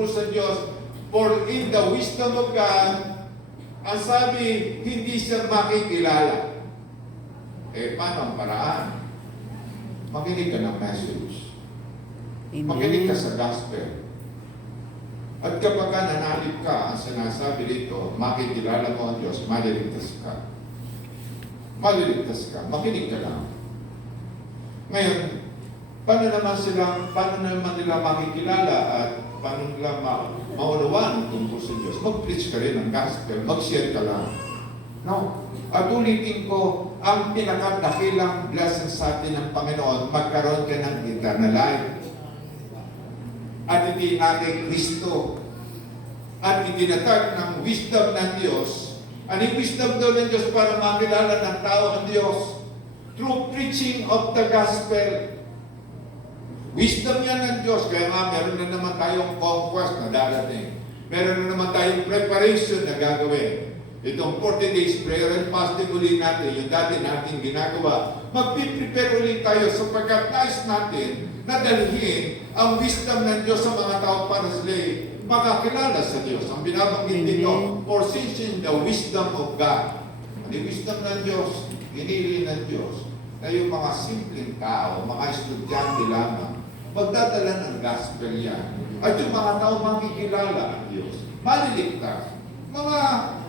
tungkol sa Diyos. For in the wisdom of God, ang sabi, hindi siya makikilala. Eh, paano ang paraan? Makinig ka ng message. Amen. Makinig ka sa gospel. At kapag nanalip ka, ang sinasabi dito, makikilala mo ang Diyos, maliligtas ka. Maliligtas ka. Makinig ka lang. Ngayon, paano naman nila makikilala at paano nila maunawaan tungkol sa Diyos? Mag-preach ka rin ng gospel, mag-share ka lang. No? At ulitin ko, ang pinakadakilang blessing sa atin ng Panginoon, magkaroon ka ng eternal life. At hindi natin Kristo. At itinatag ng wisdom ng Diyos. Ano yung wisdom daw ng Diyos para makilala ng tao ang Diyos? Through preaching of the gospel. Wisdom yan ng Diyos. Kaya nga, meron na naman tayong conquest na darating. Meron na naman tayong preparation na gagawin. Itong 40 days prayer and fasting uli natin, yung dati natin ginagawa. Magpiprepare ulit tayo sapagkat nais natin na dalhin ang wisdom ng Diyos sa mga tao para sila makakilala sa Diyos. Ang binabanggit dito, for since in the wisdom of God. Ang wisdom ng Diyos, hinili ng Diyos, na yung mga simpleng tao, mga estudyante lamang, magdadala ng gospel yan. At yung mga tao makikilala ang Diyos. Maliligtas. Mga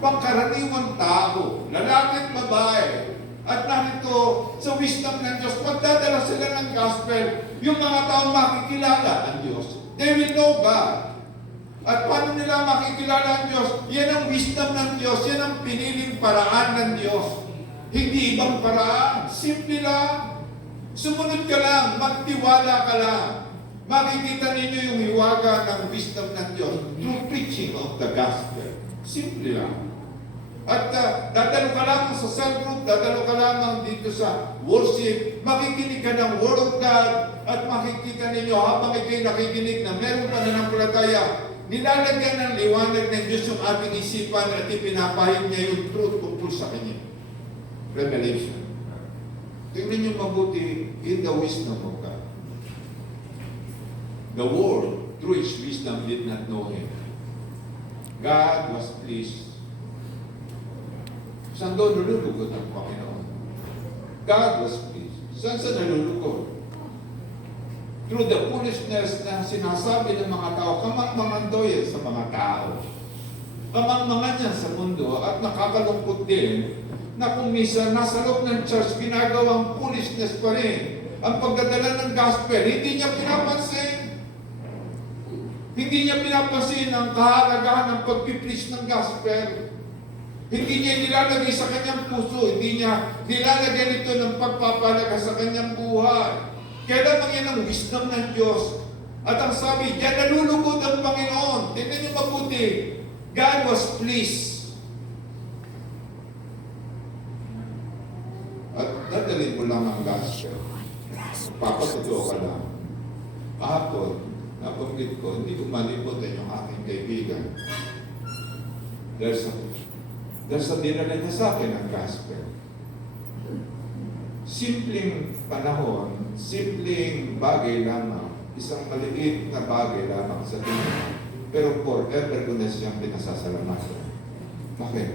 pangkaraniwang tao, lalaki at babae, at narito sa wisdom ng Diyos, magdadala sila ng gospel, yung mga tao makikilala ang Diyos. They will know God. At paano nila makikilala ang Diyos? Yan ang wisdom ng Diyos, yan ang piniling paraan ng Diyos. Hindi ibang paraan, simple lang. Sumunod ka lang, magtiwala ka lang. Makikita ninyo yung hiwaga ng wisdom ng Diyos through preaching of the gospel. Simple lang. At dadalo ka lamang sa cell group, dadalo ka lamang dito sa worship, makikinig ka ng Word of God, at makikita ninyo habang ito'y nakikinig na meron pananampalataya, nilalagyan ng liwanag ng Diyos yung ating isipan at ipinapahid niya yung truth tungkol sa Kanya. Revelation. Tingnan niyo mabuti in the wisdom of God. The world, through His wisdom, did not know Him. God was pleased. Saan doon nalulugod ang Panginoon? God was pleased. Saan sa nalulugod? Through the foolishness na sinasabi ng mga tao, kamang-mangan daw yan sa mga tao. Kamang-mangan yan sa mundo at nakakalungkot din na kung minsan nasa loob ng church, ginagawang foolishness pa rin. Ang pagdadala ng gospel, hindi niya pinapansin. Hindi niya pinapansin ang kahalagahan ng pagpipreach ng gospel. Hindi niya nilalagay sa kanyang puso. Hindi niya nilalagay ito ng pagpapalaga sa kanyang buhay. Kailangan yan ang wisdom ng Diyos. At ang sabi, diyan nalulugod ang Panginoon. Tingnan niyo mabuti. God was pleased. At dadalhin mo lang ang gospel. Papatuto ka lang. Kahapon, nabanggit ko, hindi ko malimutan yung aking kaibigan. There's a dinala niya sa akin ang gospel. Simpleng panahon, simpleng bagay lamang, isang maliit na bagay lamang sa tingin. Pero forever ko na siyang pinasasalamatan. Bakit?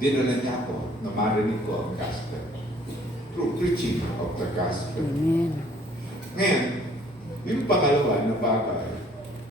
Dinala niya ako na marinig ko ang gospel. Through preaching of the gospel. Amen. Ngayon, yung pangalawa na bagay,